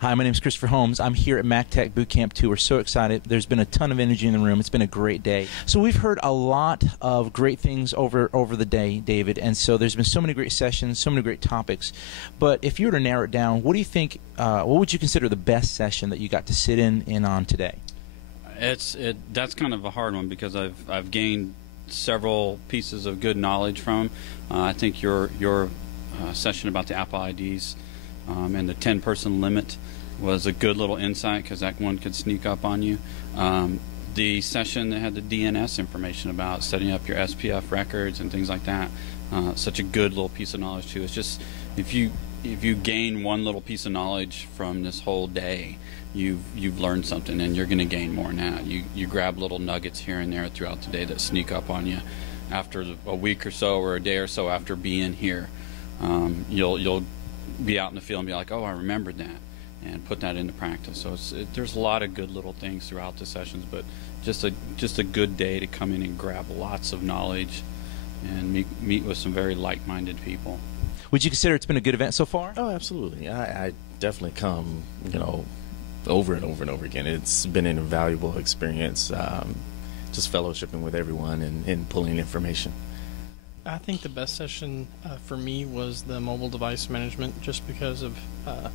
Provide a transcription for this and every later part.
Hi, my name is Christopher Holmes. I'm here at MacTech BootCamp 2. We're so excited. There's been a ton of energy in the room. It's been a great day. So we've heard a lot of great things over the day, David, and so there's been so many great sessions, so many great topics. But if you were to narrow it down, what do you think, what would you consider the best session that you got to sit in on today? That's kind of a hard one because I've gained several pieces of good knowledge from. I think your session about the Apple IDs and the 10-person limit was a good little insight because that one could sneak up on you. The session that had the DNS information about setting up your SPF records and things like that, such a good little piece of knowledge too. It's just if you gain one little piece of knowledge from this whole day, you've learned something, and you're going to gain more now. You grab little nuggets here and there throughout the day that sneak up on you. After a week or so or a day or so after being here, you'll be out in the field and be like, oh, I remembered that, and put that into practice. So there's a lot of good little things throughout the sessions, but just a good day to come in and grab lots of knowledge and meet with some very like-minded people. Would you consider it's been a good event so far? Oh, absolutely. I definitely come, over and over and over again. It's been an invaluable experience, just fellowshipping with everyone and pulling information. I think the best session for me was the mobile device management, just because of the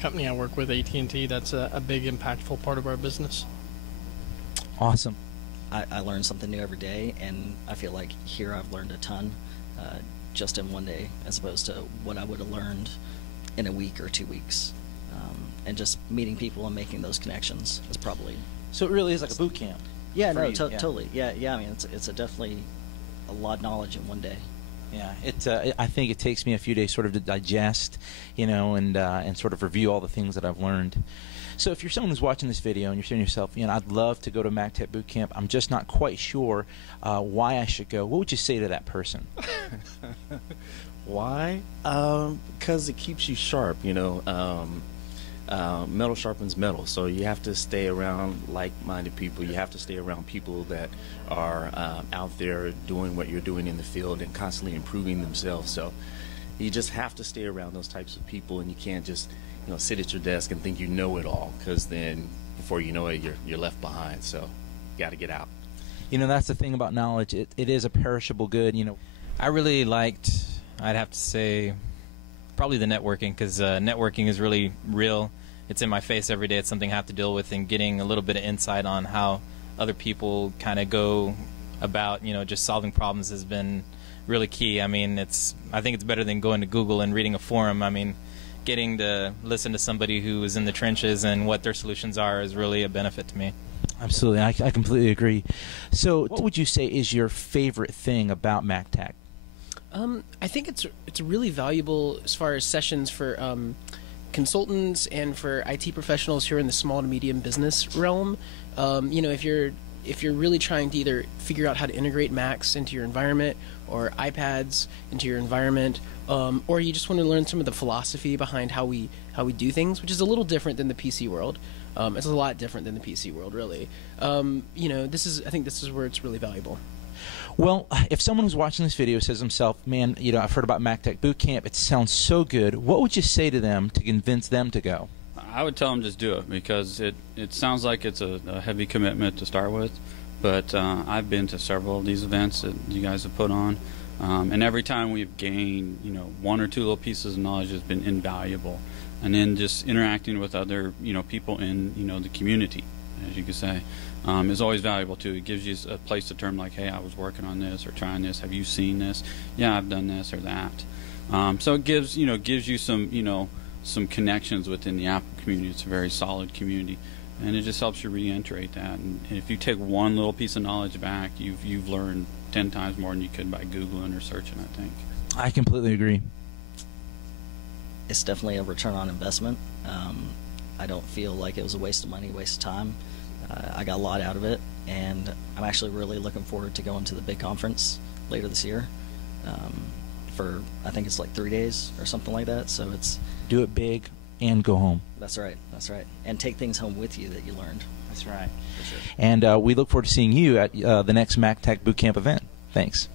company I work with, AT&T. That's a big, impactful part of our business. Awesome. I learn something new every day, and I feel like here I've learned a ton just in one day, as opposed to what I would have learned in a week or 2 weeks. And just meeting people and making those connections is probably... So it really is like a boot camp. Yeah, no, totally. Yeah. I mean, it's definitely a lot of knowledge in one day. Yeah, I think it takes me a few days sort of to digest, and sort of review all the things that I've learned. So if you're someone who's watching this video and you're saying to yourself, I'd love to go to MacTech BootCamp, I'm just not quite sure why I should go, what would you say to that person? Why? Because it keeps you sharp, metal sharpens metal, so you have to stay around like-minded people. You have to stay around people that are out there doing what you're doing in the field and constantly improving themselves. So you just have to stay around those types of people, and you can't just sit at your desk and think you know it all, because then before you know it, you're left behind. So you got to get out. That's the thing about knowledge. It is a perishable good. I really liked, I'd have to say, probably the networking, because networking is really real. It's in my face every day. It's something I have to deal with, and getting a little bit of insight on how other people kind of go about, just solving problems has been really key. I mean, I think it's better than going to Google and reading a forum. I mean, getting to listen to somebody who is in the trenches and what their solutions are is really a benefit to me. Absolutely. I completely agree. So what would you say is your favorite thing about MacTech? I think it's really valuable as far as sessions for consultants and for IT professionals who are in the small to medium business realm. If you're really trying to either figure out how to integrate Macs into your environment or iPads into your environment, or you just want to learn some of the philosophy behind how we do things, which is a little different than the PC world. It's a lot different than the PC world, really. I think this is where it's really valuable. Well, if someone who's watching this video says to himself, man, I've heard about MacTech BootCamp, it sounds so good, what would you say to them to convince them to go? I would tell them just do it, because it sounds like it's a heavy commitment to start with, but I've been to several of these events that you guys have put on, and every time we've gained, one or two little pieces of knowledge has been invaluable. And then just interacting with other, people in, the community, as you could say, is always valuable too. It gives you a place to turn, like, hey, I was working on this or trying this. Have you seen this? Yeah, I've done this or that. So it gives you some, some connections within the Apple community. It's a very solid community, and it just helps you reiterate that. And if you take one little piece of knowledge back, you've learned 10 times more than you could by Googling or searching, I think. I completely agree. It's definitely a return on investment. I don't feel like it was a waste of money, waste of time. I got a lot out of it, and I'm actually really looking forward to going to the big conference later this year for, I think it's like 3 days or something like that. So it's... Do it big and go home. That's right. And take things home with you that you learned. That's right. For sure. And we look forward to seeing you at the next MacTech BootCamp event. Thanks.